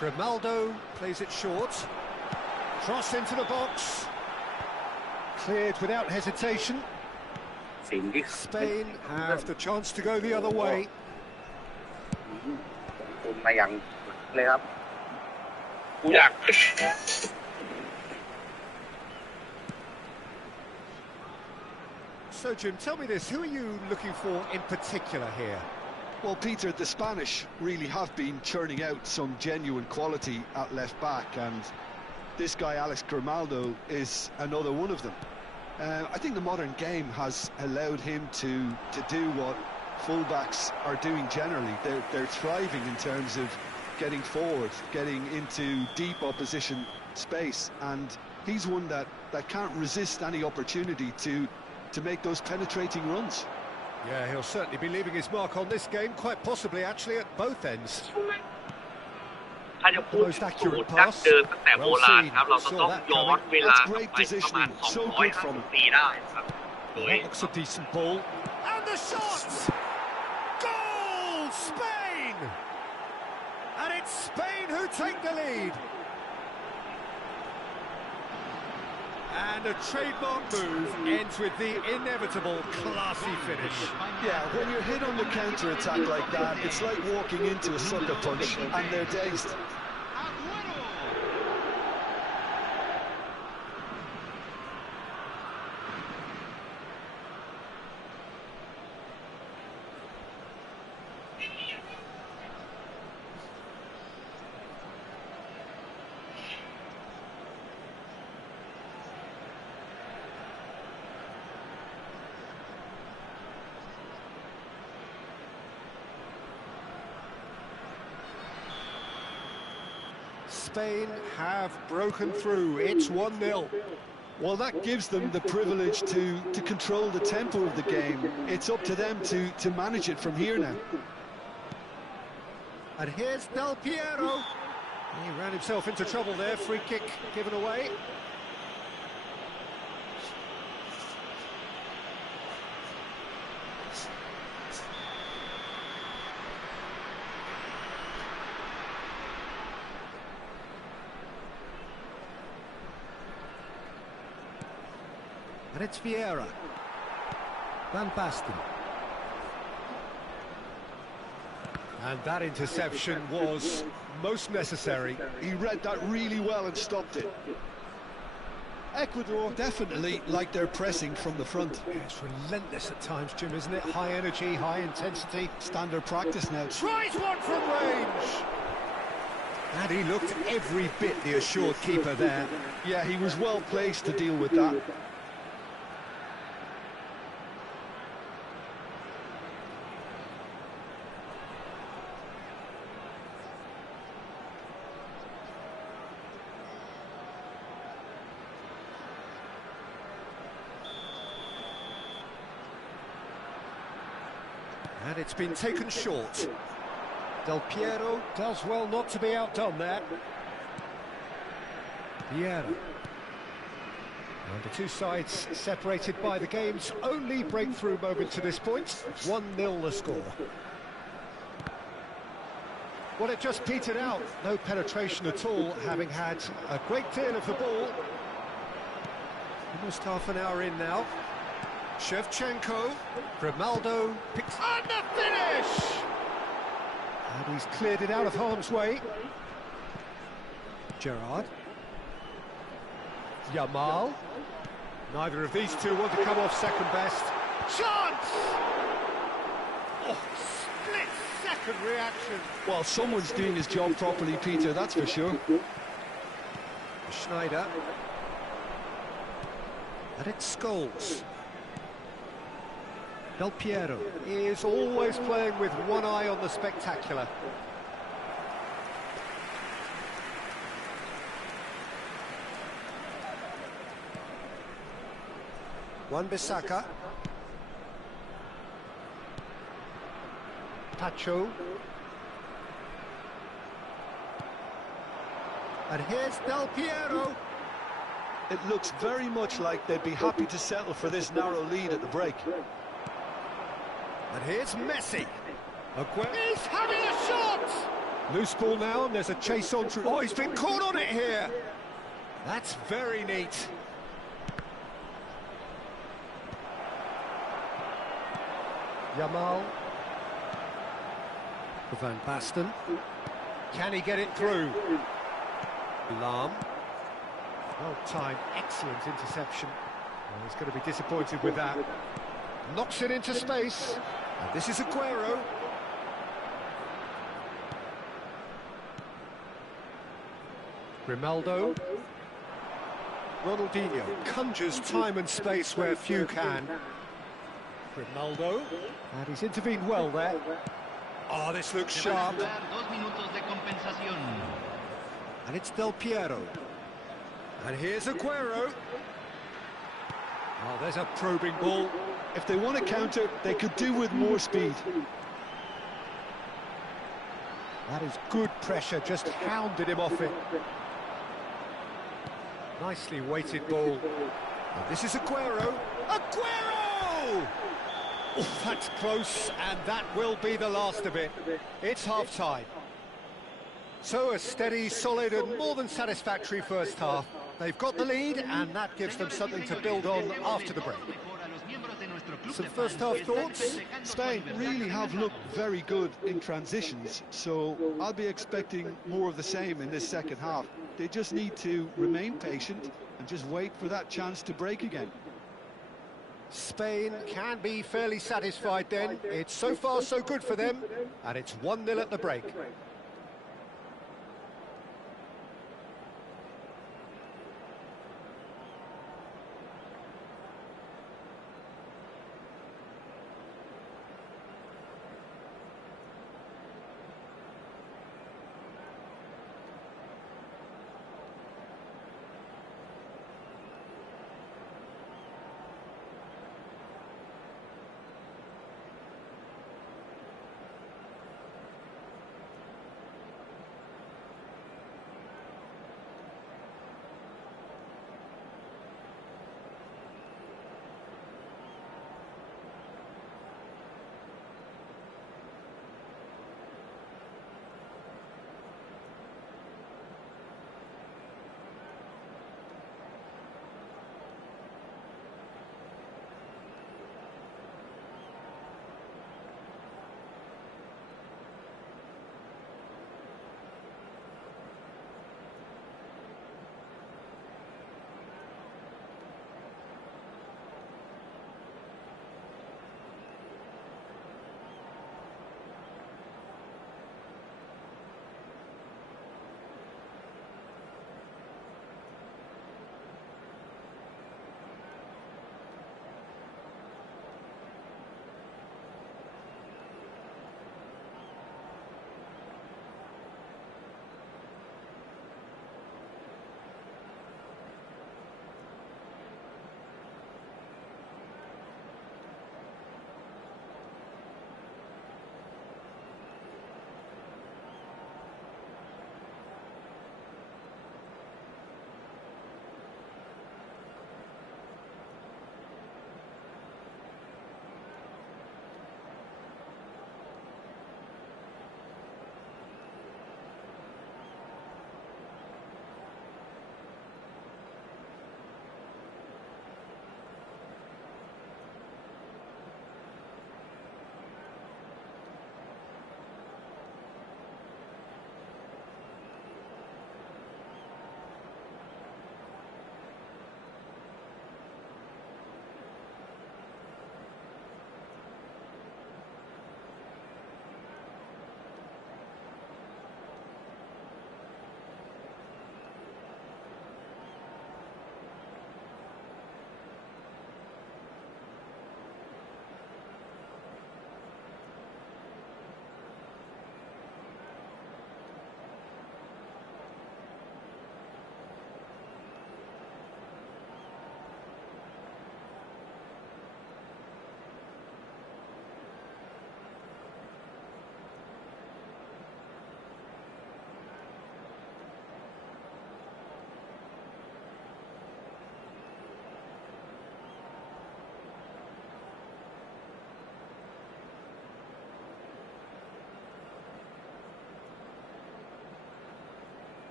Grimaldo plays it short. Cross into the box. Cleared without hesitation. Spain have the chance to go the other way. คุณมาอย่างเลยครับกูอยาก So Jim, tell me this, who are you looking for in particular here? Well, Peter, the Spanish really have been churning out some genuine quality at left back, and this guy Alex Grimaldo is another one of them. I think the modern game has allowed him to do what fullbacks are doing generally. They're thriving in terms of getting forward, getting into deep opposition space, and he's one that can't resist any opportunity to make those penetrating runs. Yeah, he'll certainly be leaving his mark on this game, quite possibly actually at both ends. ถ้าจะพูดถึงนักเดินตั้งแต่โบราณครับเราต้องย้อนเวลาไปประมาณ250 ปีได้ครับ Looks a decent ball. And the shot! Goal! Spain! And it's Spain who take the lead. And a trademark move ends with the inevitable classy finish. Yeah, when you're hit on the counter-attack like that, it's like walking into a sucker punch and they're dazed. Spain have broken through. It's 1-0. Well, that gives them the privilege to control the tempo of the game. It's up to them to manage it from here now. And here's Del Piero. He ran himself into trouble there. Free kick given away. And it's Vieira. Van Basten. And that interception was most necessary. He read that really well and stopped it. Ecuador definitely like they're pressing from the front. It's relentless at times, Jim, isn't it? High energy, high intensity. Standard practice now. Tries one from range. And he looked every bit the assured keeper there. Yeah, he was well placed to deal with that. And it's been taken short. Del Piero does well not to be outdone there. Vieira. And the two sides separated by the game's only breakthrough moment to this point. 1-0 the score. Well, it just petered out. No penetration at all, having had a great deal of the ball. Almost half an hour in now. Shevchenko, Grimaldo picks and the finish! And he's cleared it out of harm's way. Gerrard. Yamal. Neither of these two want to come off second best. Chance! Oh, split-second reaction. Well, someone's doing his job properly, Peter, that's for sure. Schneider. And it's Scholes. Del Piero is always playing with one eye on the spectacular. Wan-Bissaka. Pacho. And here's Del Piero. It looks very much like they'd be happy to settle for this narrow lead at the break. And here's Messi. He's having a shot! Loose ball now, and there's a chase on through. Oh, he's been caught on it here. That's very neat. Yamal. Van Basten. Can he get it through? Lam. Well timed, excellent interception. Well, he's going to be disappointed with that. Knocks it into space. And this is Aguero. Grimaldo. Ronaldinho conjures time and space where few can. Grimaldo. And he's intervened well there. Oh, this looks sharp. And it's Del Piero. And here's Aguero. Oh, there's a probing ball. If they want to counter, they could do with more speed. That is good pressure, just hounded him off it. Nicely weighted ball. And this is Aguero. Aguero! Oh, that's close, and that will be the last of it. It's half-time. So a steady, solid and more than satisfactory first half. They've got the lead, and that gives them something to build on after the break. Some first half thoughts? Spain really have looked very good in transitions, so I'll be expecting more of the same in this second half. They just need to remain patient and just wait for that chance to break again. Spain can be fairly satisfied then. It's so far so good for them, and it's 1-0 at the break.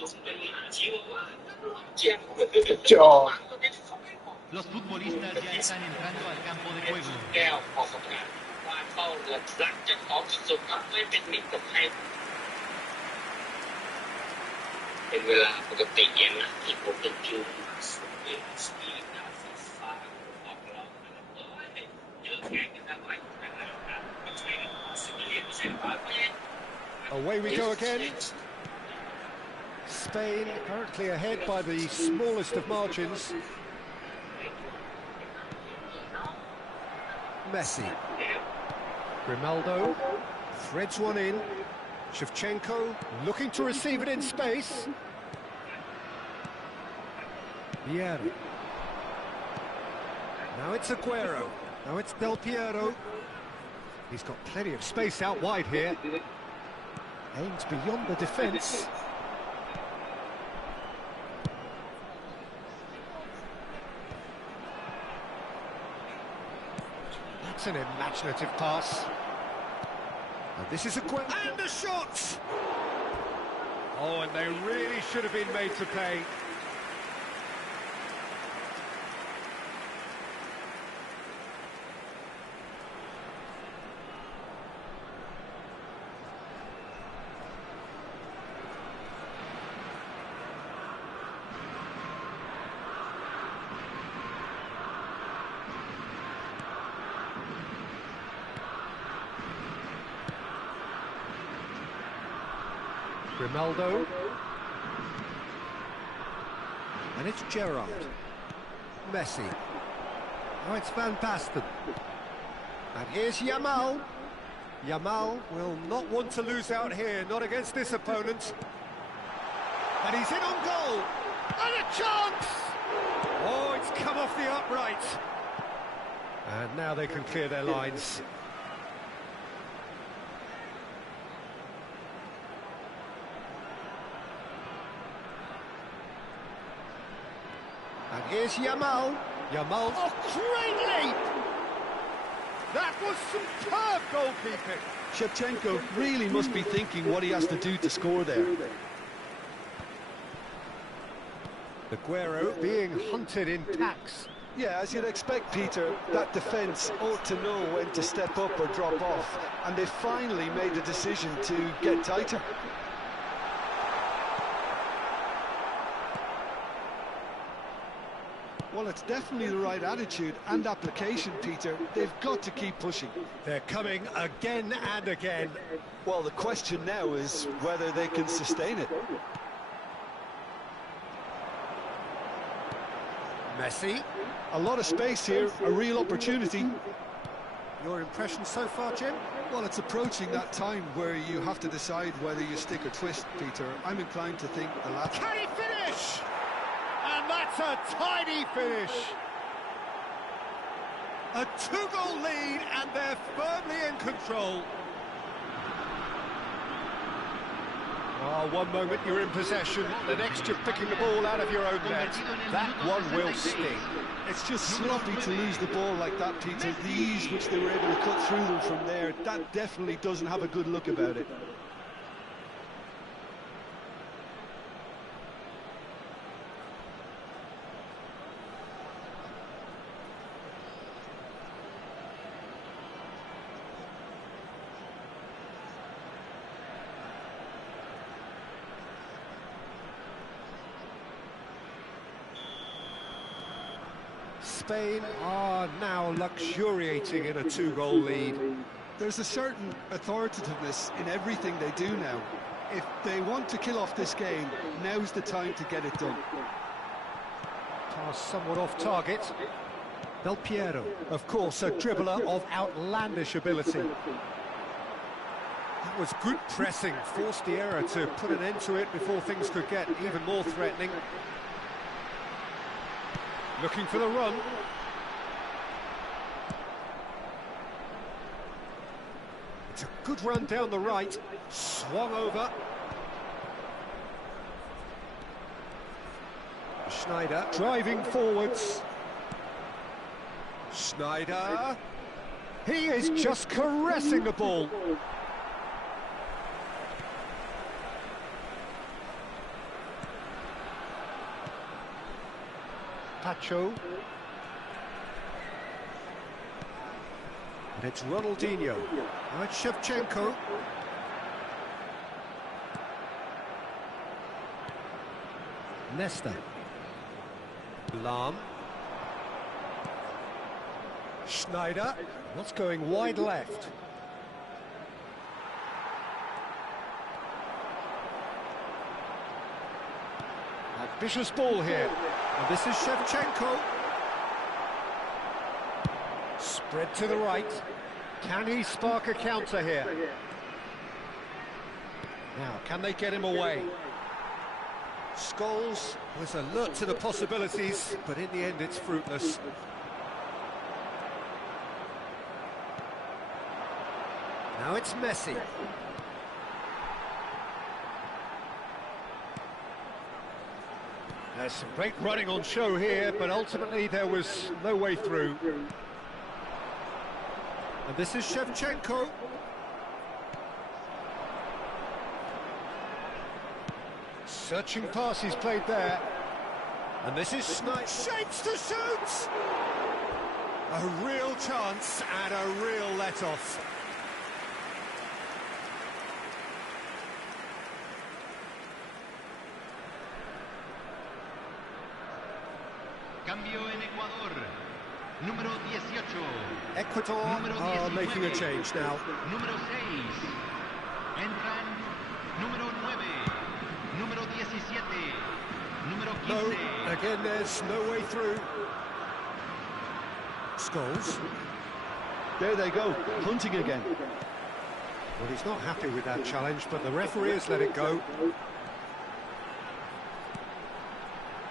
Los futbolistas ya están entrando al campo de juego. แก้วพอสำคัญวาดเป้าเรือรักเจ้าของสุดๆครับไม่เป็นมิตรกับใครเป็นเวลาปกติเย็นนะที่ผมเป็นคิวสกีดาวฟ้าออกเราเยอะแยะกันทั้งหลายนะครับไม่ใช่สิ่งที่เรียกเส้นผ่าน Away we go again. Spain currently ahead by the smallest of margins. Messi. Grimaldo threads one in. Shevchenko looking to receive it in space. Vieira. Now it's Aguero. Now it's Del Piero. He's got plenty of space out wide here. Aims beyond the defence. That's an imaginative pass. And this is a and the shot! Oh, and they really should have been made to pay. Grimaldo. And it's Gerrard. Messi. Oh, it's Van Basten. And here's Yamal. Yamal will not want to lose out here, not against this opponent. And he's in on goal. And a chance! Oh, it's come off the upright. And now they can clear their lines. And here's Yamal. Yamal. Oh, great leap! That was superb goalkeeping. Shevchenko really must be thinking what he has to do to score there. Aguero being hunted in packs. Yeah, as you'd expect, Peter, that defence ought to know when to step up or drop off, and they finally made the decision to get tighter. Well, it's definitely the right attitude and application, Peter. They've got to keep pushing. They're coming again and again. Well, the question now is whether they can sustain it. Messi. A lot of space here, a real opportunity. Your impression so far, Jim? Well, it's approaching that time where you have to decide whether you stick or twist, Peter. I'm inclined to think the latter. Can he finish? And that's a tidy finish. A two-goal lead, and they're firmly in control. Oh, one moment you're in possession, the next you're picking the ball out of your own net. That one will sting. It's just sloppy to lose the ball like that, Peter. The ease which they were able to cut through them from there, that definitely doesn't have a good look about it. Spain are now luxuriating in a two-goal lead. There's a certain authoritativeness in everything they do now. If they want to kill off this game, now's the time to get it done. Pass somewhat off target. Del Piero, of course, a dribbler of outlandish ability. That was good pressing, forced the error to put an end to it before things could get even more threatening. Looking for the run. It's a good run down the right. Swung over. Schneider driving forwards. Schneider. He is just caressing the ball. Pacho. And it's Ronaldinho. Now it's Shevchenko. Nesta. Lahm. Schneider. What's going wide left? Ambitious ball here. And this is Shevchenko. Spread to the right. Can he spark a counter here? Now, can they get him away? Scholes was alert to the possibilities, but in the end it's fruitless. Now it's Messi. There's some great running on show here, but ultimately there was no way through. And this is Shevchenko. Searching pass he's played there. And this is Schneider. Shapes to shoot! A real chance and a real let-off. Cambio en Ecuador. Número 18. Ecuador are making a change now. Número 6. Entran número 9. Número 17. Número 15. No, again there's no way through. Scholes. There they go, hunting again. Well, he's not happy with that challenge, but the referee has let it go.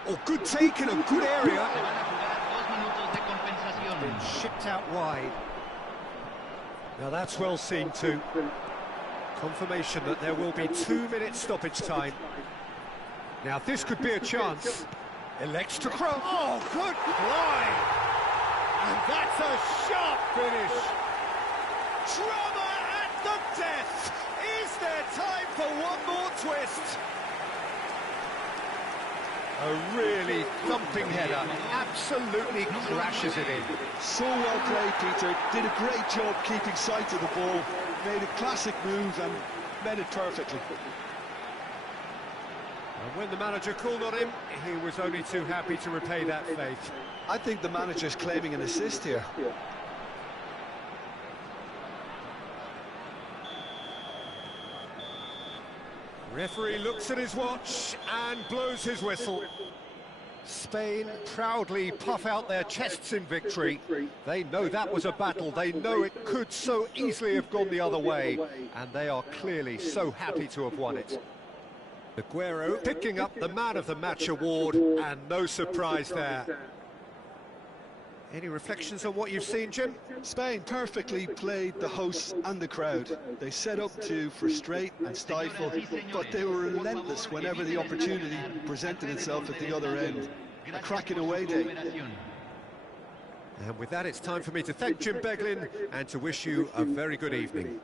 Oh, good take in a good area. Been shipped out wide. Now that's well seen too. Confirmation that there will be 2 minutes stoppage time. Now this could be a chance. Elects to cross. Oh, good line! And that's a sharp finish. Drama at the death. Is there time for one more twist? A really thumping header, absolutely crashes it in. So well played, Peter. Did a great job keeping sight of the ball. Made a classic move and met it perfectly. And when the manager called on him, he was only too happy to repay that faith. I think the manager's claiming an assist here. Referee looks at his watch and blows his whistle. Spain proudly puff out their chests in victory. They know that was a battle. They know it could so easily have gone the other way. And they are clearly so happy to have won it. Aguero picking up the Man of the Match award, and no surprise there. Any reflections on what you've seen, Jim? Spain perfectly played the hosts and the crowd. They set up to frustrate and stifle, but they were relentless whenever the opportunity presented itself at the other end. A cracking away day. And with that, it's time for me to thank Jim Beglin and to wish you a very good evening.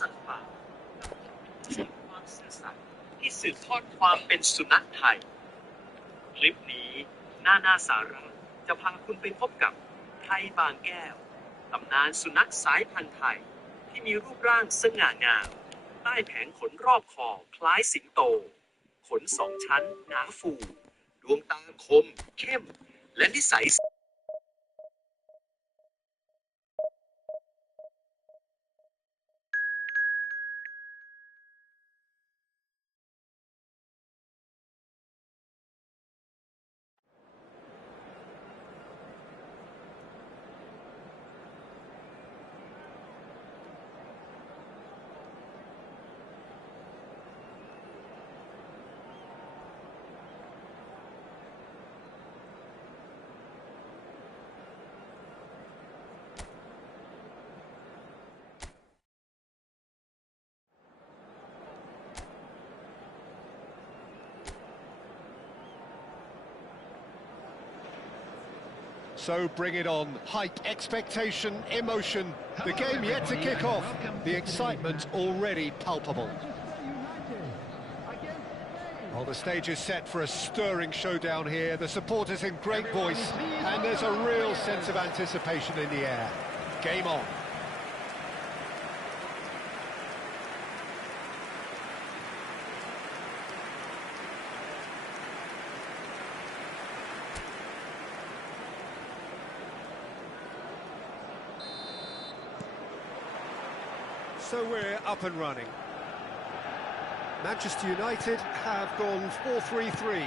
สัตว์ป่าความซื่อสัตย์ที่สืบทอดความเป็นสุนัขไทยคลิปนี้น่าสาระจะพาคุณไปพบกับไทยบางแก้วตำนานสุนัขสายพันธุ์ไทยที่มีรูปร่างสง่างามใต้แผงขนรอบคอคล้ายสิงโตขน2 ชั้นหนาฟูดวงตาคมเข้มและนิสัย So bring it on. Hype, expectation, emotion. The game yet to kick off. The excitement already palpable. Well, the stage is set for a stirring showdown here. The supporters in great voice, and there's a real sense of anticipation in the air. Game on. So we're up and running. Manchester United have gone 4-3-3.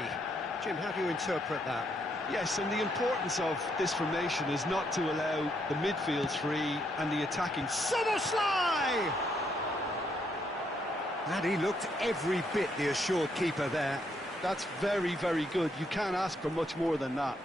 Jim, how do you interpret that? Yes, and the importance of this formation is not to allow the midfield free and the attacking. Soboslai! And he looked every bit the assured keeper there. That's very, very good. You can't ask for much more than that.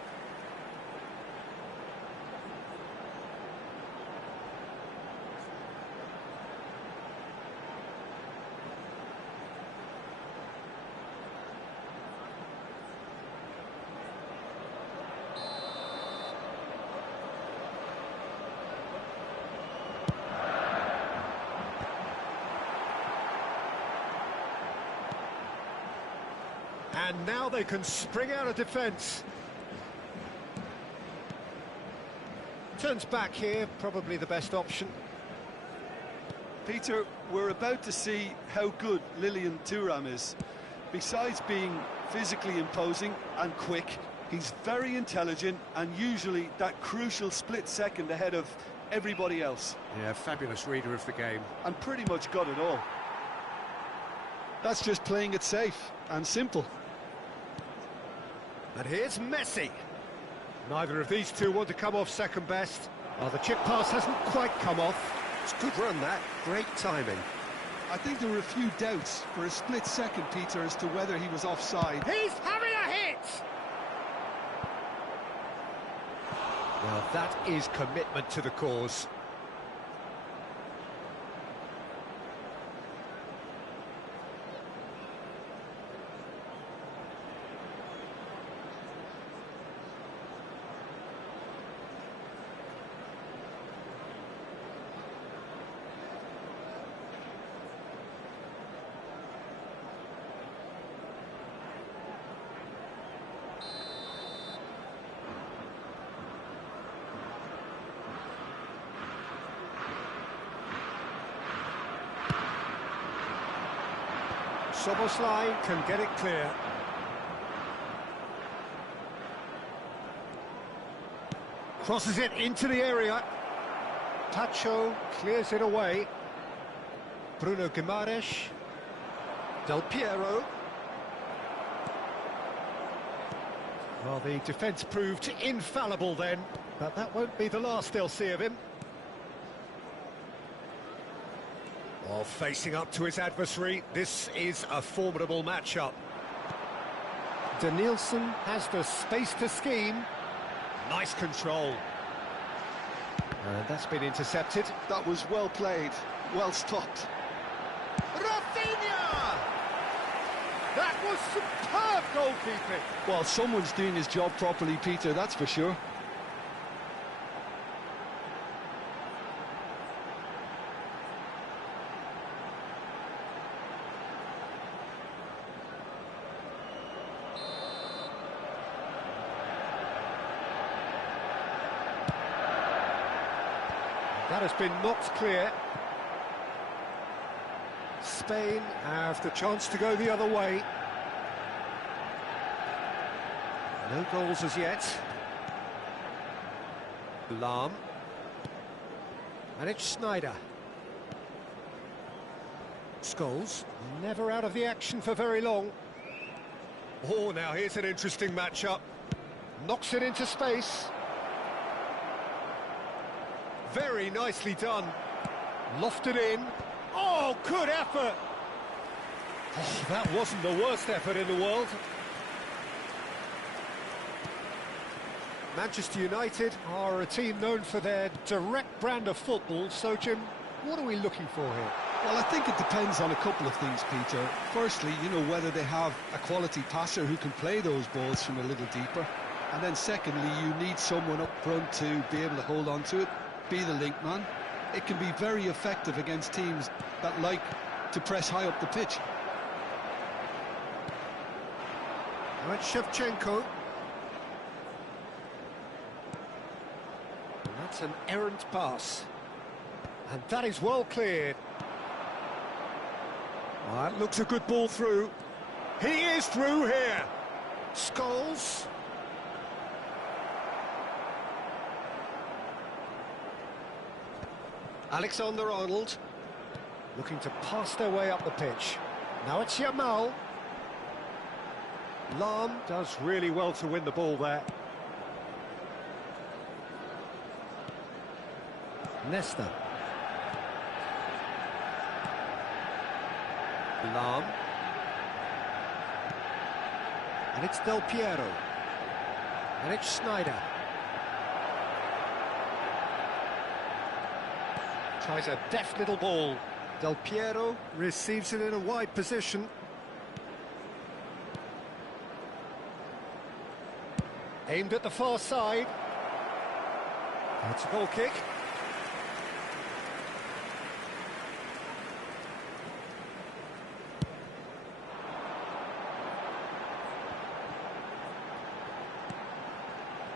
And now they can spring out of defence. Turns back here, probably the best option. Peter, we're about to see how good Lilian Thuram is. Besides being physically imposing and quick, he's very intelligent and usually that crucial split second ahead of everybody else. Yeah, fabulous reader of the game. And pretty much got it all. That's just playing it safe and simple. And here's Messi. Neither of these two want to come off second best. Well, the chip pass hasn't quite come off. It's a good run, that. Great timing. I think there were a few doubts for a split second, Peter, as to whether he was offside. He's having a hit! Well, that is commitment to the cause. Soboslai can get it clear. Crosses it into the area. Tacho clears it away. Bruno Guimaraes. Del Piero. Well, the defence proved infallible then, but that won't be the last they'll see of him. Well, facing up to his adversary, this is a formidable matchup. Danielson has the space to scheme. Nice control. And that's been intercepted. That was well played, well stopped. Rafinha! That was superb goalkeeping. Well, someone's doing his job properly, Peter, that's for sure. That has been knocked clear. Spain have the chance to go the other way. No goals as yet. Lahm. And it's Sneijder. Scholes, never out of the action for very long. Oh, now here's an interesting matchup. Knocks it into space. Very nicely done. Lofted in. Oh, good effort! Oh, that wasn't the worst effort in the world. Manchester United are a team known for their direct brand of football, so Jim, what are we looking for here? Well, I think it depends on a couple of things, Peter. Firstly, you know, whether they have a quality passer who can play those balls from a little deeper. And then secondly, you need someone up front to be able to hold on to it, be the link man. It can be very effective against teams that like to press high up the pitch. Now it's Shevchenko. And that's an errant pass. And that is well cleared. That looks a good ball through. He is through here. Scholes. Alexander-Arnold looking to pass their way up the pitch. Now it's Yamal. Lahm does really well to win the ball there. Nesta. Lahm. And it's Del Piero. And it's Schneider. Tries a deft little ball. Del Piero receives it in a wide position. Aimed at the far side. It's a goal kick.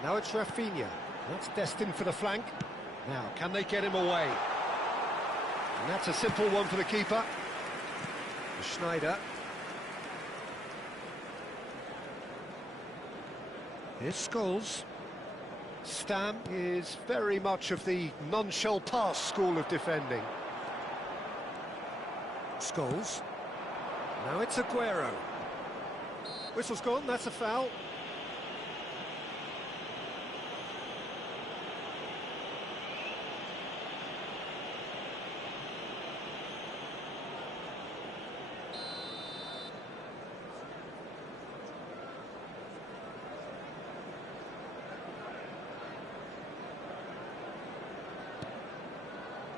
Now it's Rafinha. That's destined for the flank. Now, can they get him away? And that's a simple one for the keeper. Schneider. Here's Scholes. Stam is very much of the non-shell pass school of defending. Scholes. Now it's Aguero. Whistle's gone, that's a foul.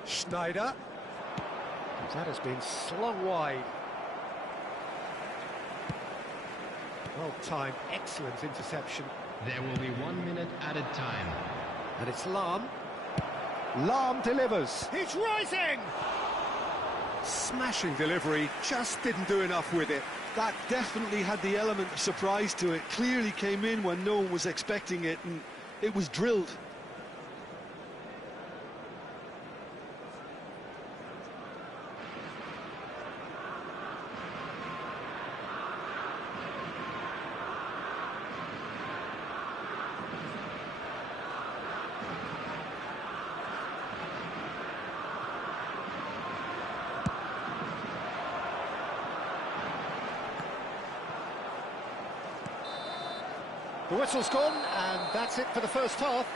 Schneider. That has been slung wide. Well-timed, excellent interception. There will be 1 minute added time. And it's Lahm. Lahm delivers. He's rising! Smashing delivery, just didn't do enough with it. That definitely had the element of surprise to it. Clearly came in when no one was expecting it, and it was drilled. The whistle's gone, and that's it for the first half.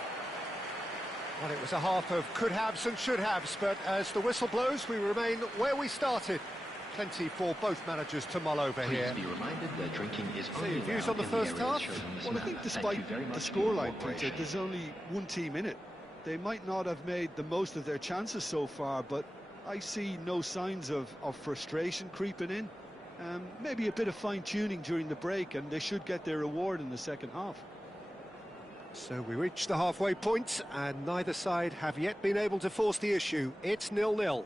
Well, it was a half of could-haves and should-haves, but as the whistle blows, we remain where we started. Plenty for both managers to mull over here. Please be reminded that drinking is So, only views allowed on the in first the area half? shown on this Well, I map. think Thank despite you very the much for your scoreline, Peter, cooperation. there's only one team in it. They might not have made the most of their chances so far, but I see no signs of frustration creeping in. Maybe a bit of fine-tuning during the break, and they should get their reward in the second half. So we reach the halfway point, and neither side have yet been able to force the issue. It's 0-0.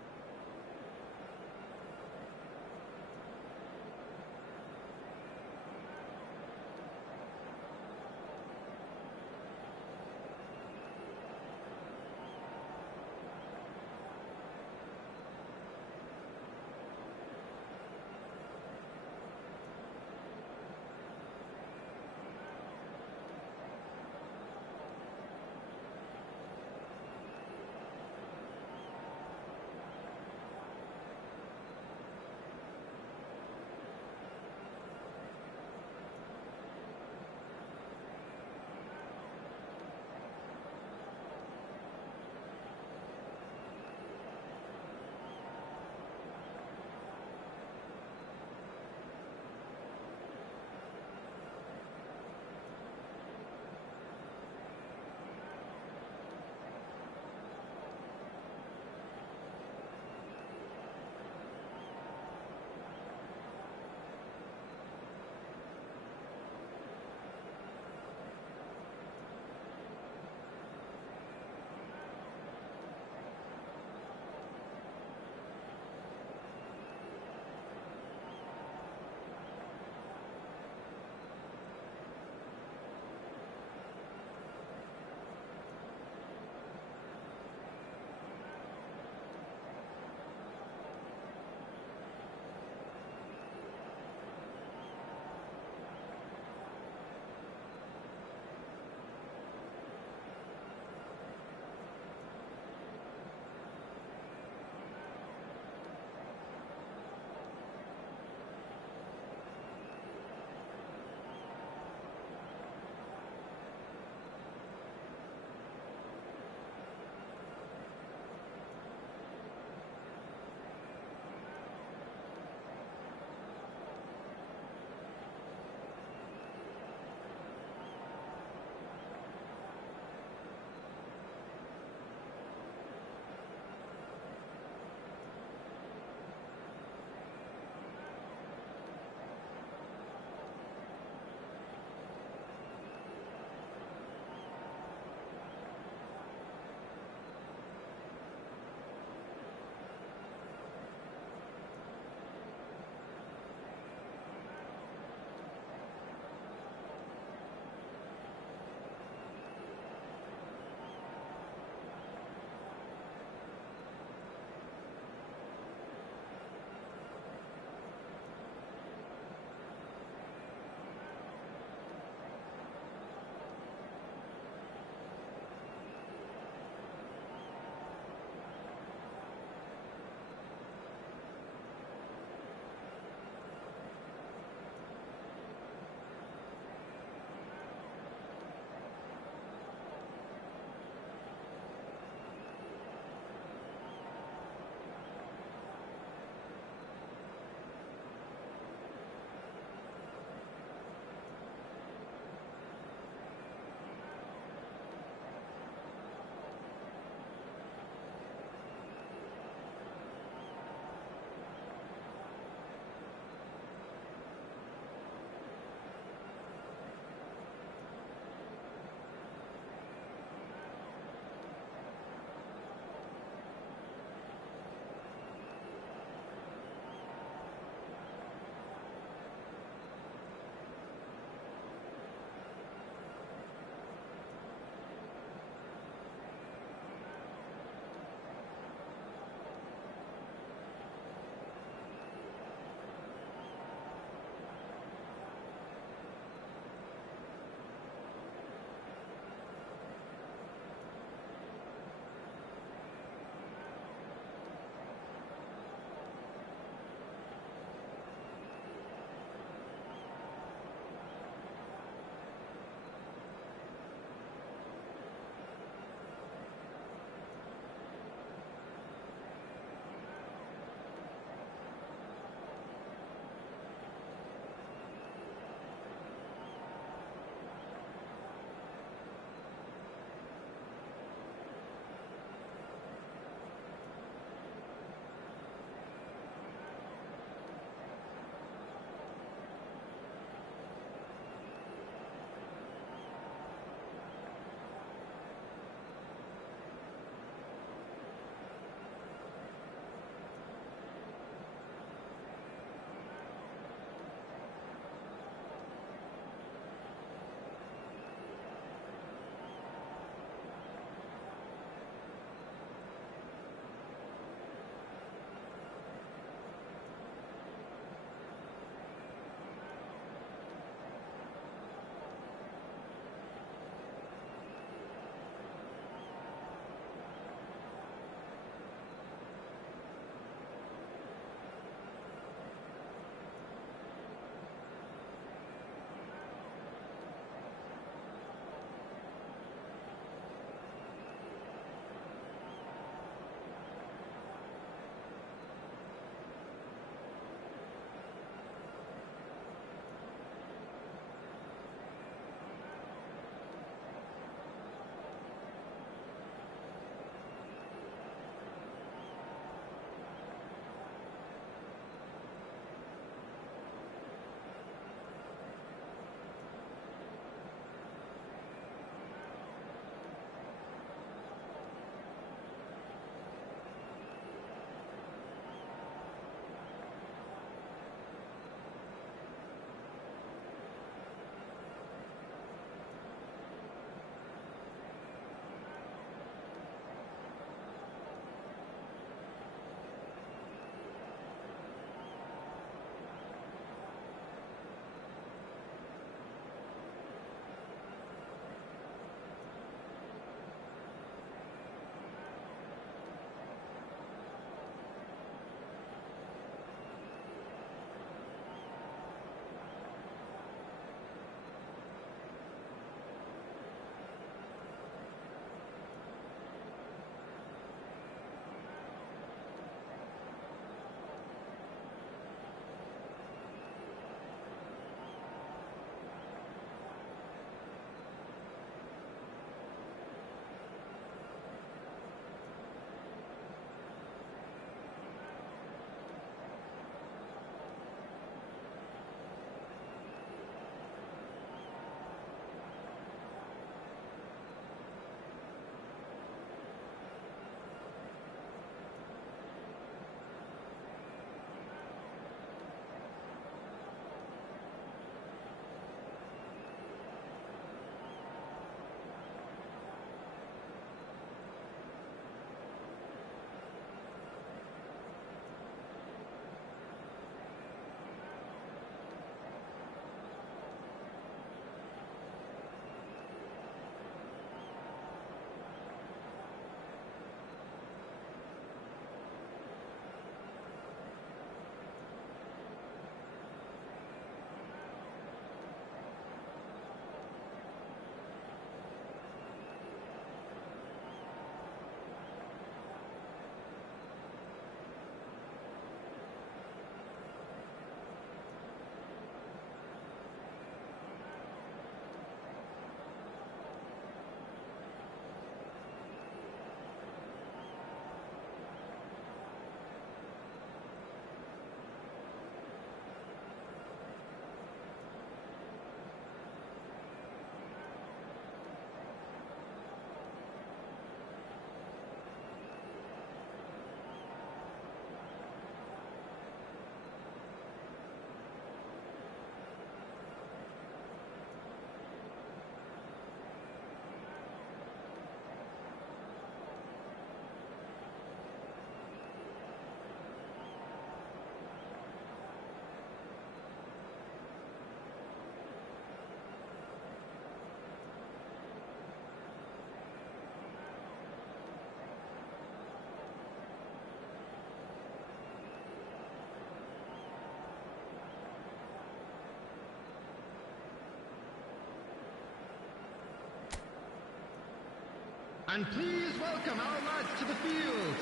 And please welcome our lads to the field.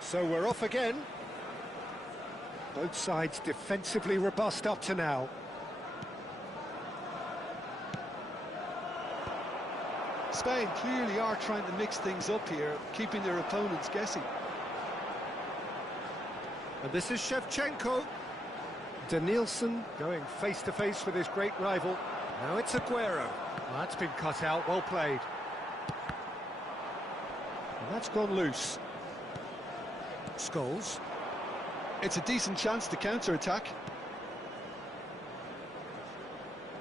So we're off again. Both sides defensively robust up to now. Spain clearly are trying to mix things up here, keeping their opponents guessing. And this is Shevchenko. Danielson going face-to-face with his great rival. Now it's Aguero. Well, that's been cut out, well played. And that's gone loose. Scholes. It's a decent chance to counter-attack.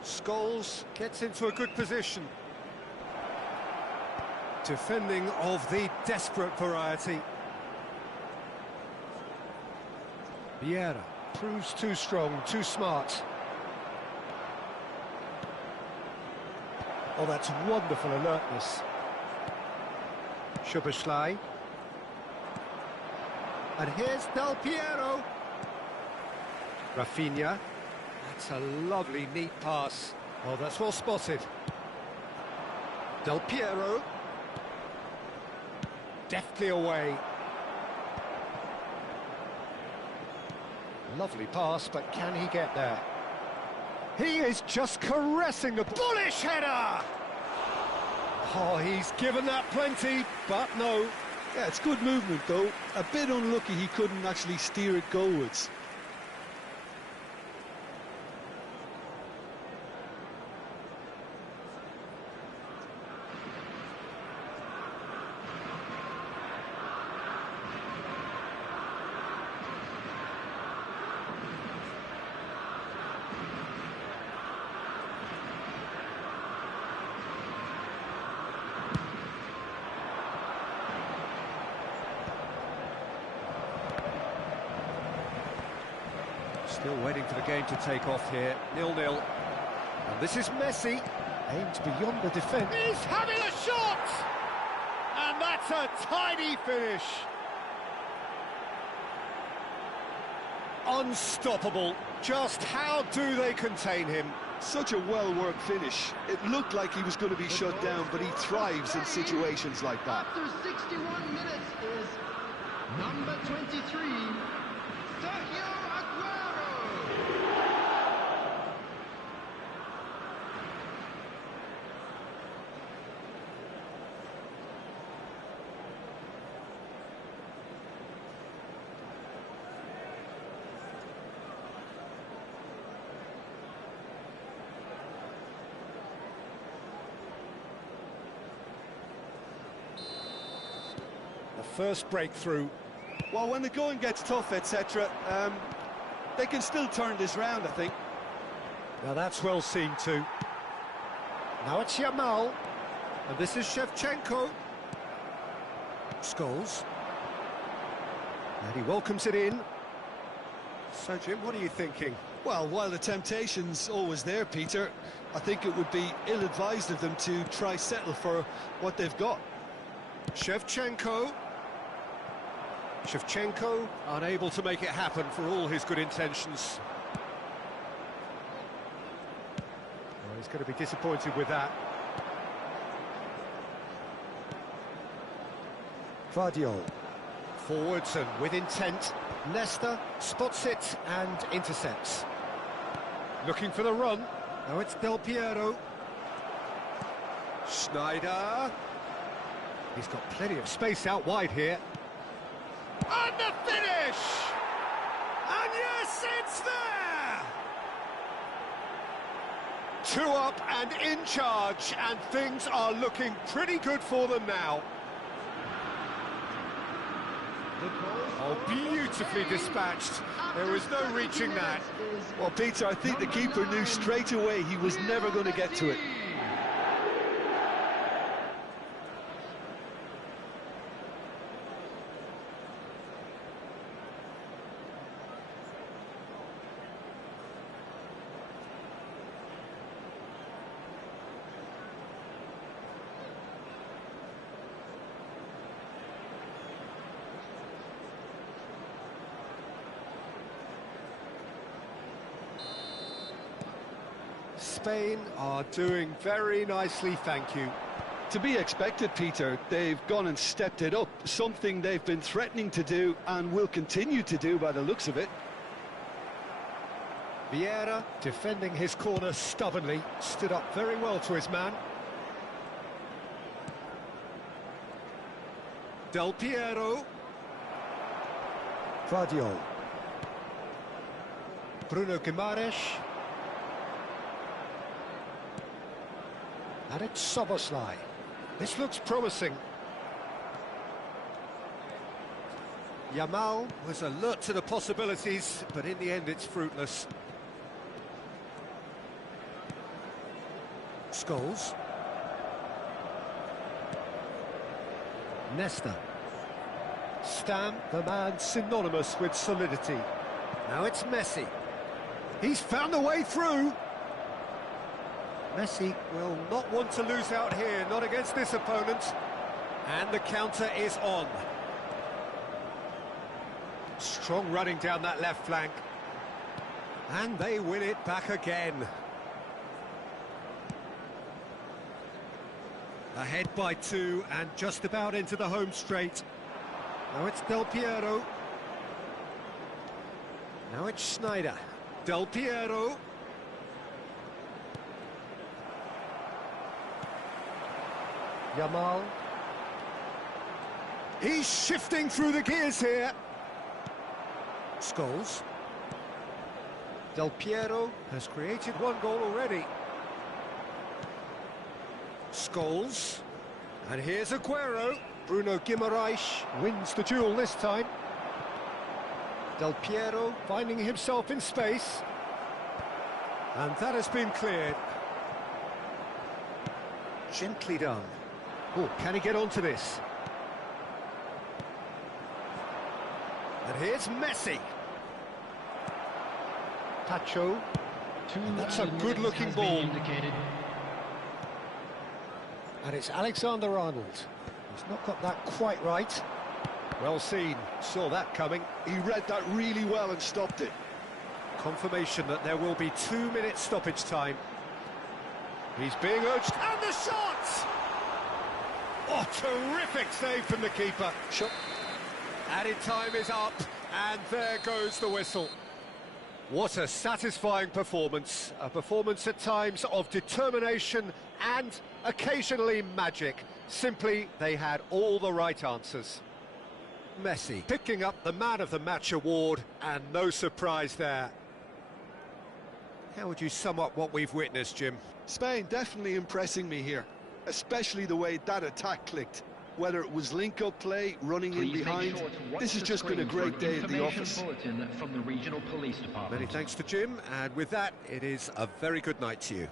Scholes gets into a good position. Defending of the desperate variety. Vieira proves too strong, too smart. Oh, that's wonderful alertness. Szoboszlai. And here's Del Piero. Rafinha. That's a lovely, neat pass. Oh, that's well spotted. Del Piero. Deftly away. Lovely pass, but can he get there? He is just caressing a bullish header! Oh, he's given that plenty, but no. Yeah, it's good movement, though. A bit unlucky he couldn't actually steer it goalwards. Still waiting for the game to take off here, 0-0. And this is Messi, aimed beyond the defence. He's having a shot! And that's a tiny finish. Unstoppable. Just how do they contain him? Such a well-worked finish. It looked like he was going to be shut down, but he thrives in situations like that. After 61 minutes is number 23, Sergio Aguero. The first breakthrough. Well, when the going gets tough, etc., they can still turn this round, I think. Now that's well seen too. Now it's Yamal. And this is Shevchenko. Scholes. And he welcomes it in. So, Jim, what are you thinking? Well, while the temptation's always there, Peter, I think it would be ill-advised of them to try settle for what they've got. Shevchenko. Shevchenko unable to make it happen for all his good intentions. Well, he's going to be disappointed with that. Vardiol. Forwards and with intent. Leicester spots it and intercepts. Looking for the run. Now it's Del Piero. Schneider. He's got plenty of space out wide here. And the finish! And yes, it's there! 2 up and in charge, and things are looking pretty good for them now. Oh, beautifully dispatched. There was no reaching that. Well, Peter, I think the keeper knew straight away he was never going to get to it. Spain are doing very nicely, thank you. To be expected, Peter. They've gone and stepped it up, something they've been threatening to do and will continue to do by the looks of it. Vieira, defending his corner stubbornly, stood up very well to his man. Del Piero. Guardiola. Bruno Guimaraes. And it's Szoboszlai. This looks promising. Yamal was alert to the possibilities, but in the end it's fruitless. Scholes. Nesta. Stam, the man synonymous with solidity. Now it's Messi. He's found a way through. Messi will not want to lose out here, not against this opponent. And the counter is on. Strong running down that left flank. And they win it back again. Ahead by 2 and just about into the home straight. Now it's Del Piero. Now it's Snyder. Del Piero. Yamal. He's shifting through the gears here. Scholes. Del Piero has created 1 goal already. Scholes. And here's Aguero. Bruno Guimaraes wins the duel this time. Del Piero finding himself in space. And that has been cleared. Gently done. Oh, can he get onto this? And here's Messi. Pacho. That's a good-looking ball. And it's Alexander-Arnold. He's not got that quite right. Well seen. Saw that coming. He read that really well and stopped it. Confirmation that there will be 2 minutes stoppage time. He's being urged. And the shot! Oh, terrific save from the keeper. Added time is up, and there goes the whistle. What a satisfying performance. A performance at times of determination and occasionally magic. Simply, they had all the right answers. Messi picking up the Man of the Match award, and no surprise there. How would you sum up what we've witnessed, Jim? Spain definitely impressing me here, especially the way that attack clicked. Whether it was link-up play, running in behind, this has just been a great day at the office. From the regional police department. Many thanks to Jim, and with that, it is a very good night to you.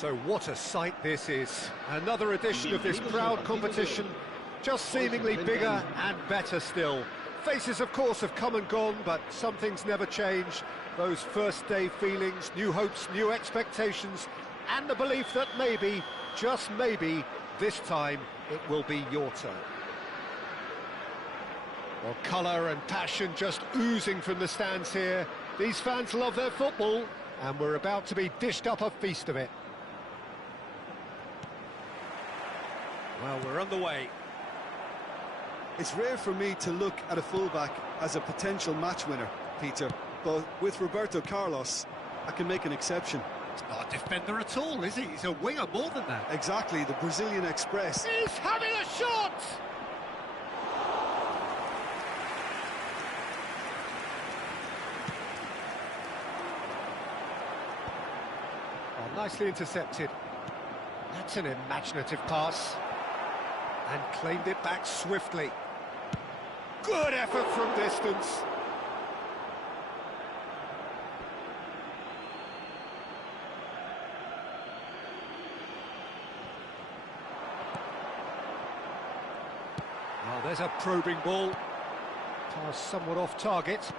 So what a sight this is. Another edition of this proud competition, just seemingly bigger and better still. Faces, of course, have come and gone, but some things never change. Those first day feelings, new hopes, new expectations, and the belief that maybe, just maybe, this time it will be your turn. Well, colour and passion just oozing from the stands here. These fans love their football, and we're about to be dished up a feast of it. Well, we're underway. It's rare for me to look at a fullback as a potential match winner, Peter, but with Roberto Carlos, I can make an exception. He's not a defender at all, is he? He's a winger more than that. Exactly, the Brazilian Express. He's having a shot! Oh, nicely intercepted. That's an imaginative pass. And claimed it back swiftly. Good effort from distance. Oh, there's a probing ball. Pass somewhat off target.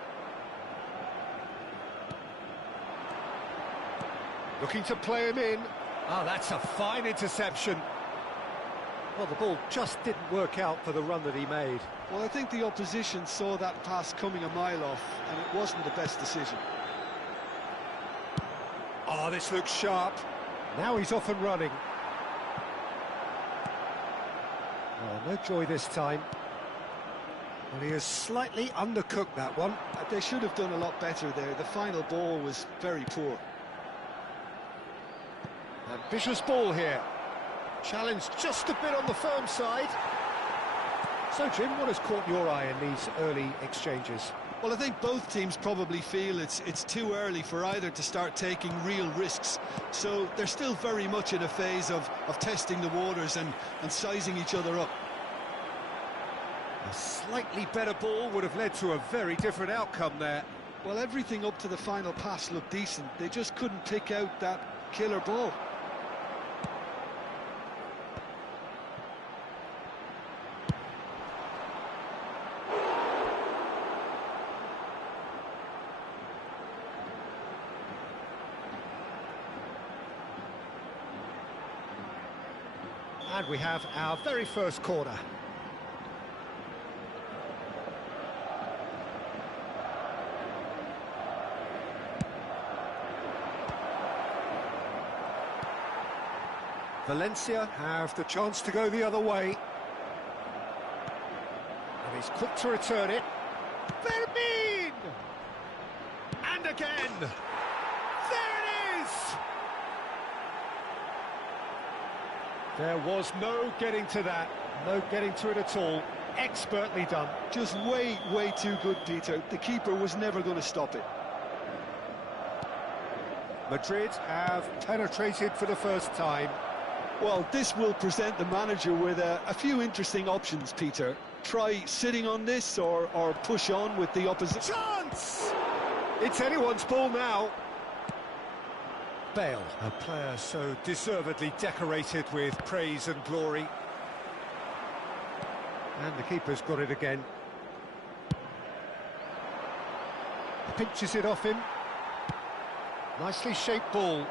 Looking to play him in. Oh, that's a fine interception. Well, the ball just didn't work out for the run that he made. Well, I think the opposition saw that pass coming a mile off, and it wasn't the best decision. Oh, this looks sharp. Now he's off and running. Oh, no joy this time. Well, he has slightly undercooked that one. They should have done a lot better there. The final ball was very poor. Ambitious ball here. Challenge just a bit on the firm side. So, Jim, what has caught your eye in these early exchanges? Well, I think both teams probably feel it's too early for either to start taking real risks. So they're still very much in a phase of testing the waters and sizing each other up. A slightly better ball would have led to a very different outcome there. Well, everything up to the final pass looked decent. They just couldn't pick out that killer ball. And we have our very first corner. Valencia have the chance to go the other way. And he's quick to return it. Fermin! And again! There it is! There was no getting to that, no getting to it at all. Expertly done. Just way too good, Peter. The keeper was never going to stop it. Madrid have penetrated for the first time. Well, this will present the manager with a few interesting options, Peter. Try sitting on this or push on with the opposition. Chance! It's anyone's ball now. Bale, a player so deservedly decorated with praise and glory. And the keeper's got it again. Pinches it off him. Nicely shaped ball.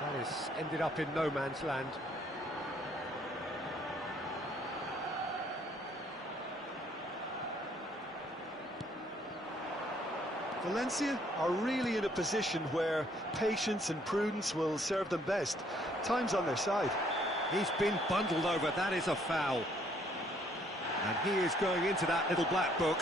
That has ended up in no man's land. Valencia are really in a position where patience and prudence will serve them best. Time's on their side. He's been bundled over, that is a foul. And he is going into that little black book.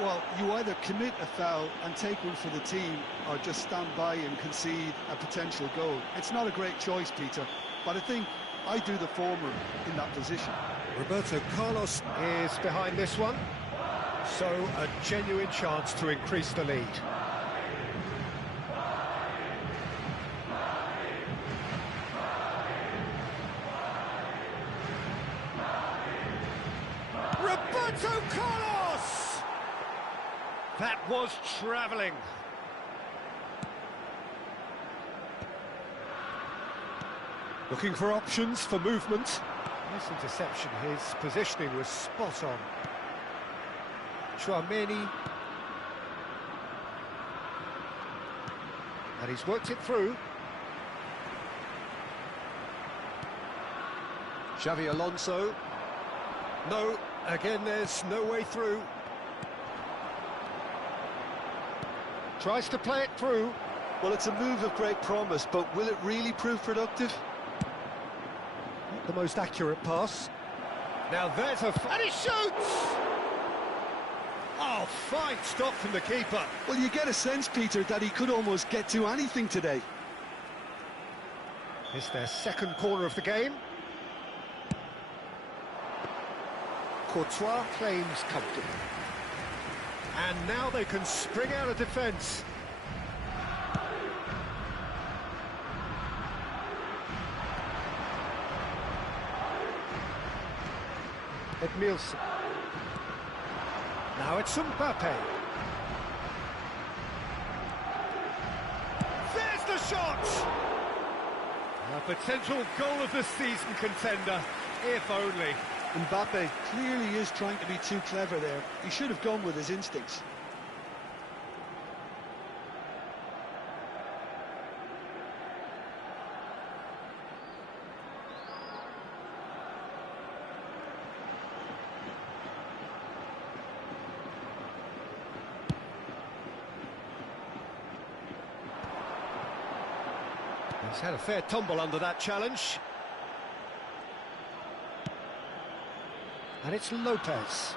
Well, you either commit a foul and take one for the team, or just stand by and concede a potential goal. It's not a great choice, Peter, but I think I do the former in that position. Roberto Carlos is behind this one, so a genuine chance to increase the lead. Roberto Carlos! That was travelling. Looking for options for movement. Nice interception, his positioning was spot on. Chouameni. And he's worked it through. Xavi Alonso. No, again there's no way through. Tries to play it through. Well, it's a move of great promise, but will it really prove productive? Not the most accurate pass. Now there's and he shoots! Oh, fine stop from the keeper. Well, you get a sense, Peter, that he could almost get to anything today. It's their second corner of the game. Courtois claims comfortable. And now they can spring out of defence. Edmilson. Now it's Mbappe. There's the shot! A potential goal of the season contender, if only. Mbappe clearly is trying to be too clever there. He should have gone with his instincts. He's had a fair tumble under that challenge. And it's Lopez.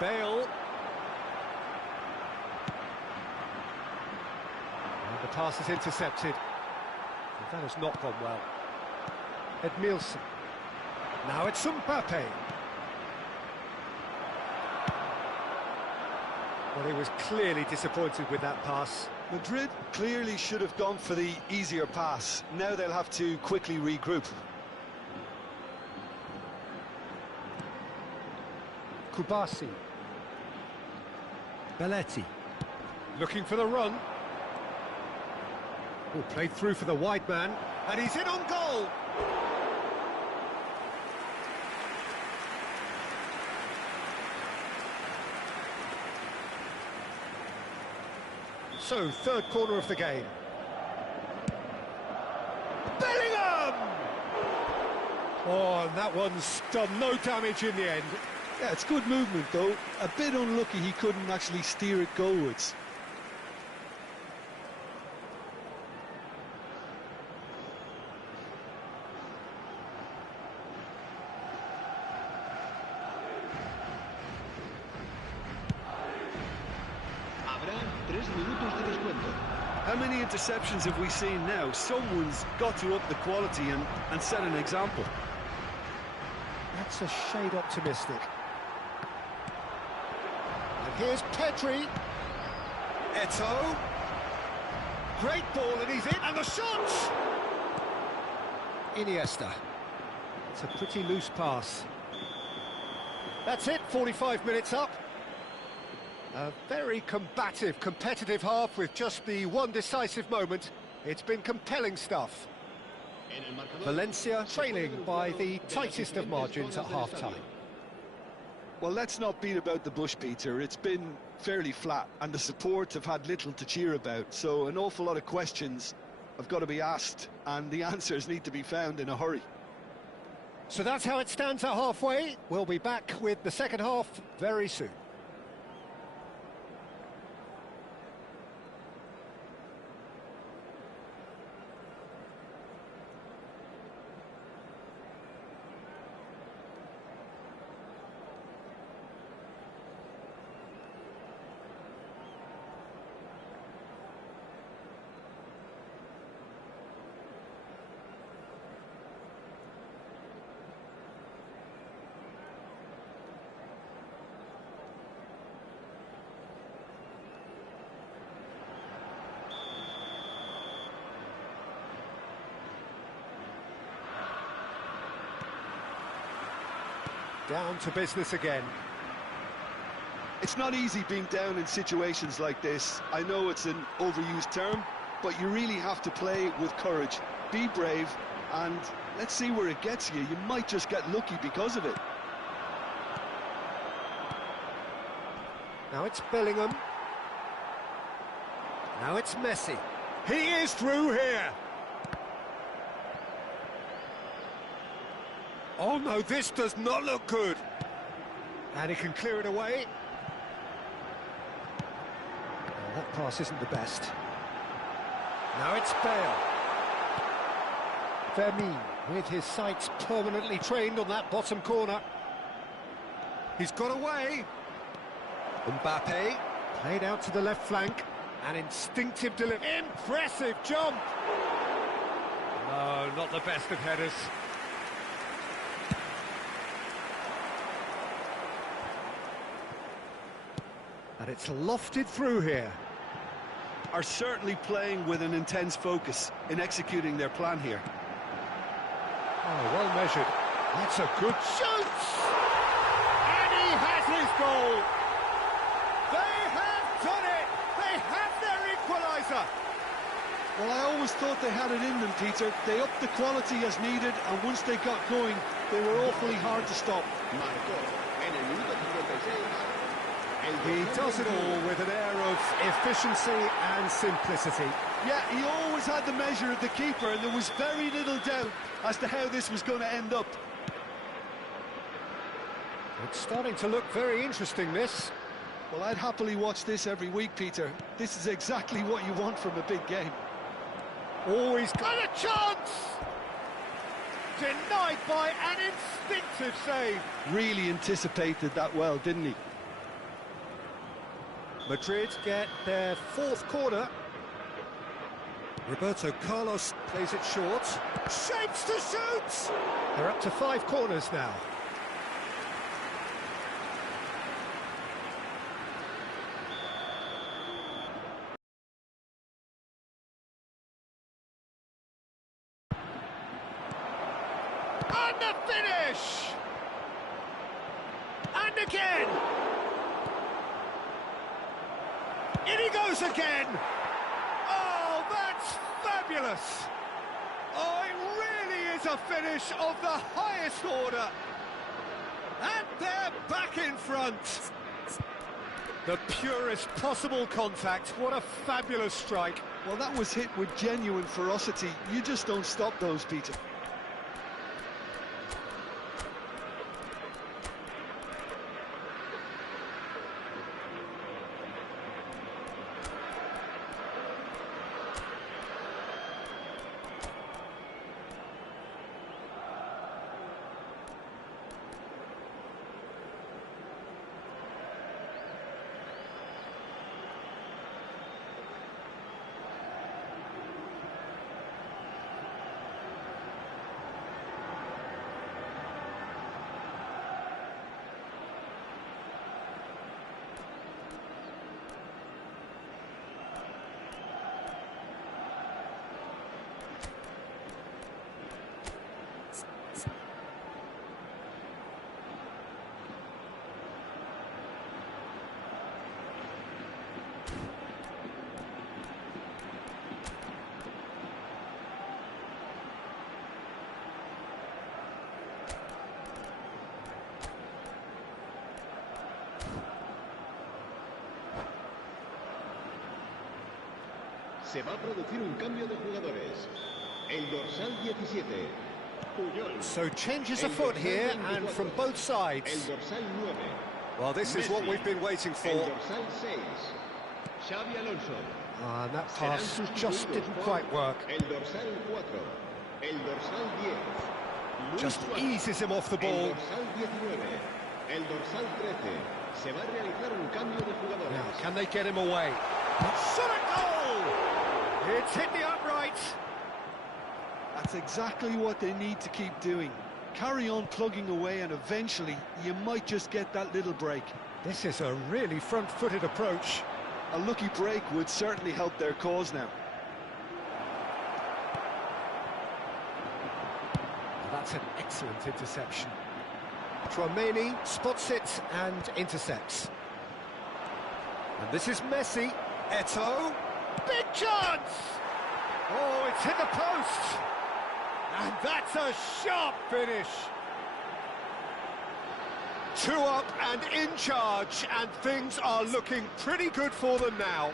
Bale. And the pass is intercepted. And that has not gone well. Edmilson. Now it's Mbappe. Well, he was clearly disappointed with that pass. Madrid clearly should have gone for the easier pass. Now they'll have to quickly regroup. Kubasi. Belletti. Looking for the run. Oh, played through for the wide man. And he's in on goal! So, third corner of the game. Bellingham! Oh, and that one's done no damage in the end. Yeah, it's good movement, though. A bit unlucky he couldn't actually steer it goalwards. How many interceptions have we seen now? Someone's got to up the quality and set an example. That's a shade optimistic. And here's Pedri. Eto'o. Great ball, and he's in, and the shot! Iniesta. It's a pretty loose pass. That's it, 45 minutes up. A very combative, competitive half with just the one decisive moment. It's been compelling stuff. Valencia trailing by the tightest of margins at half-time. Well, let's not beat about the bush, Peter. It's been fairly flat, and the support have had little to cheer about, so an awful lot of questions have got to be asked, and the answers need to be found in a hurry. So that's how it stands at halfway. We'll be back with the second half very soon. Down to business again. It's not easy being down in situations like this. I know it's an overused term, but you really have to play with courage. be brave, and let's see where it gets you. You might just get lucky because of it. Now it's Bellingham. Now it's Messi. He is through here. Oh no, this does not look good. And he can clear it away. Well, that pass isn't the best. Now it's Bale. Vermin, with his sights permanently trained on that bottom corner. He's got away. Mbappe, played out to the left flank. An instinctive delivery. Impressive jump! No, not the best of headers. And it's lofted through here. Are certainly playing with an intense focus in executing their plan here. Oh, well measured. That's a good shoot! And he has his goal! They have done it! They have their equaliser! Well, I always thought they had it in them, Peter. They upped the quality as needed, and once they got going, they were awfully hard to stop. He does it all with an air of efficiency and simplicity. Yeah, he always had the measure of the keeper, and there was very little doubt as to how this was going to end up. It's starting to look very interesting, this. Well, I'd happily watch this every week, Peter. This is exactly what you want from a big game. Always got a chance! Denied by an instinctive save. Really anticipated that well, didn't he? Madrid get their fourth corner. Roberto Carlos plays it short. Shapes to shoot! They're up to 5 corners now. And the finish! And again! In he goes again! Oh, that's fabulous! Oh, it really is a finish of the highest order! And they're back in front! The purest possible contact, what a fabulous strike! Well, that was hit with genuine ferocity. You just don't stop those, Peter. Se va a producir un cambio de jugadores. El dorsal 17. Puyol. So changes afoot here, and from both sides. El dorsal 9. Well, this is what we've been waiting for. El dorsal 6. Xavi Alonso. And that pass just didn't quite work. El dorsal 4. El dorsal 10. Just eases him off the ball. El dorsal 19. El dorsal 13. Se va a realizar un cambio de jugadores. Now, can they get him away? Shot a goal! It's hit the upright. That's exactly what they need to keep doing. Carry on plugging away, and eventually you might just get that little break. This is a really front-footed approach. A lucky break would certainly help their cause now. That's an excellent interception. Tchouaméni spots it and intercepts. And this is Messi. Eto'o. Big chance! Oh, it's hit the post! And that's a sharp finish. 2 up and in charge, and things are looking pretty good for them now.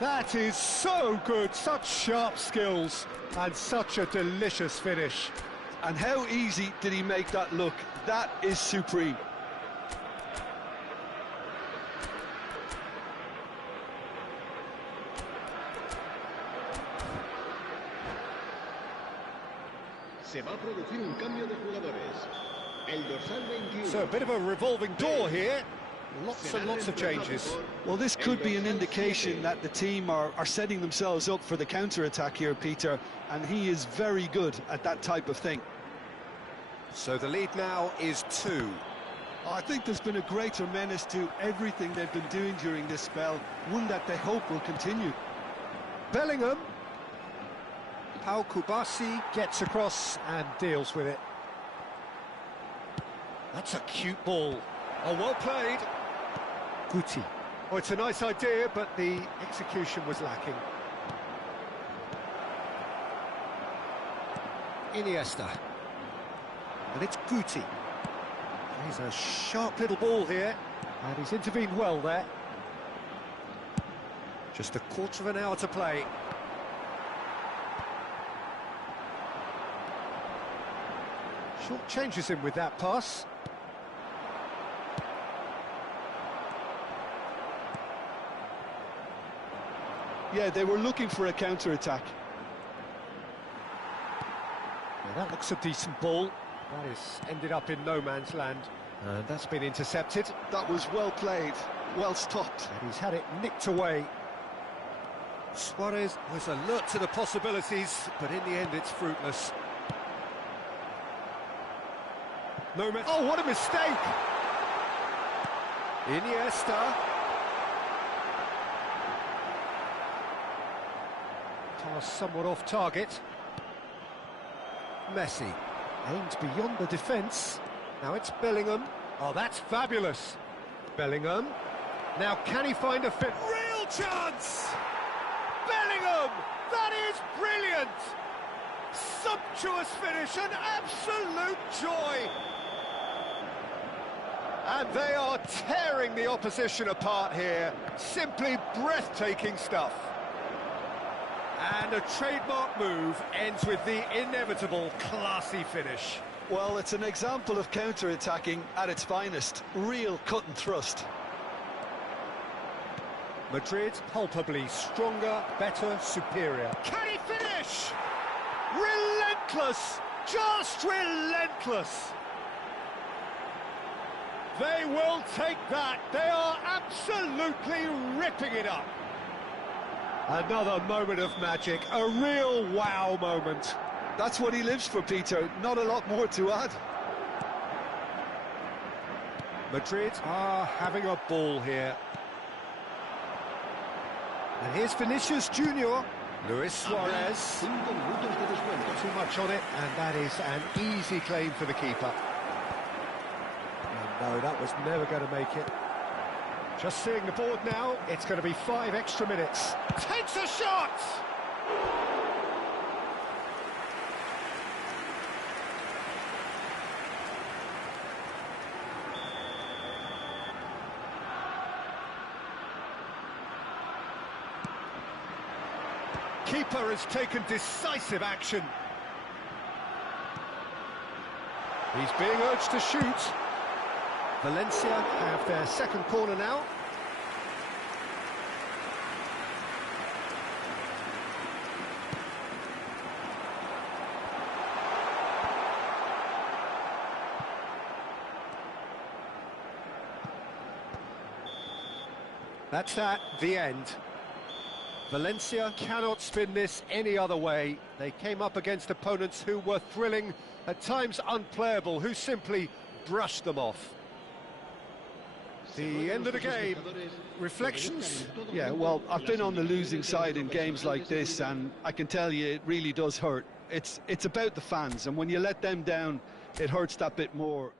That is so good, such sharp skills, and such a delicious finish. And how easy did he make that look? That is supreme. Se va a producir un cambio de jugadores. El dorsal 21. So a bit of a revolving door here. Lots and lots of changes. Well, this could be an indication that the team are setting themselves up for the counter-attack here, Peter, and he is very good at that type of thing. So the lead now is 2. I think there's been a greater menace to everything they've been doing during this spell, one that they hope will continue. Bellingham. Pau Kubasi gets across and deals with it. That's a cute ball. Oh, well played. Guti. Oh, it's a nice idea, but the execution was lacking. Iniesta. And it's Guti. He's a sharp little ball here, and he's intervened well there. Just a quarter of an hour to play. Short changes him with that pass. Yeah, they were looking for a counter-attack. Well, that looks a decent ball. That has ended up in no man's land. And that's been intercepted. That was well played, well stopped. And he's had it nicked away. Suarez was alert to the possibilities, but in the end it's fruitless. Oh, what a mistake! Iniesta. Pass somewhat off target. Messi aims beyond the defence. Now it's Bellingham. Oh, that's fabulous. Bellingham. Now can he find a fit? Real chance! Bellingham! That is brilliant! Sumptuous finish, an absolute joy! And they are tearing the opposition apart here. Simply breathtaking stuff. And a trademark move ends with the inevitable classy finish. Well, it's an example of counter-attacking at its finest. Real cut and thrust. Madrid palpably stronger, better, superior. Can he finish? Relentless! Just relentless! They will take that. They are absolutely ripping it up. Another moment of magic, a real wow moment. That's what he lives for, Peter. Not a lot more to add. Madrid are having a ball here. And here's Vinicius Junior. Luis Suarez. Not too much on it, and that is an easy claim for the keeper. And no, that was never going to make it. Just seeing the board now, it's going to be 5 extra minutes. Takes a shot! Keeper has taken decisive action. He's being urged to shoot. Valencia have their second corner now. That's that, the end. Valencia cannot spin this any other way. They came up against opponents who were thrilling, at times unplayable, who simply brushed them off. The end of the game. Reflections? Yeah, well, I've been on the losing side in games like this, and I can tell you it really does hurt. It's about the fans, and when you let them down, it hurts that bit more.